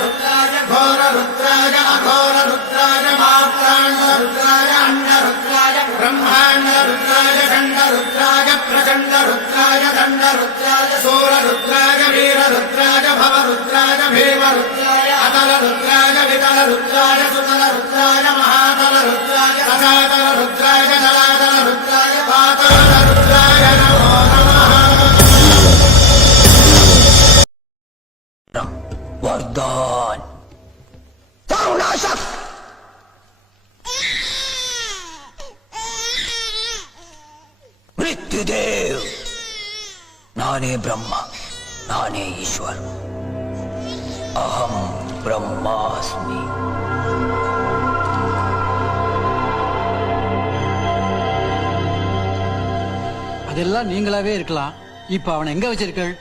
रुद्राय घोर रुद्राय अघोर रुद्राय मात्राण्ड रुद्राय अण्ड रुद्राय ब्रह्माण्ड रुद्राय खण्ड रुद्राय प्रचण्ड रुद्राय दण्ड रुद्राय सूर रुद्राय वीर रुद्राय भव रुद्राय भीम रुद्राय अतल रुद्राय वितल रुद्राय सुतल रुद्राय महातल रुद्राय रसातल रुद्राय जलातल रुद्राय पातल रुद्राय नमो नमः। वरदान सर्वनाशक मृत्युदेव नाने ब्रह्म नाने ईश्वर अहम ब्रह्मास्मि। அதெல்லாம் நீங்களாவே இருக்கலாம். இப்ப அவன் எங்க வச்சிருக்கள்?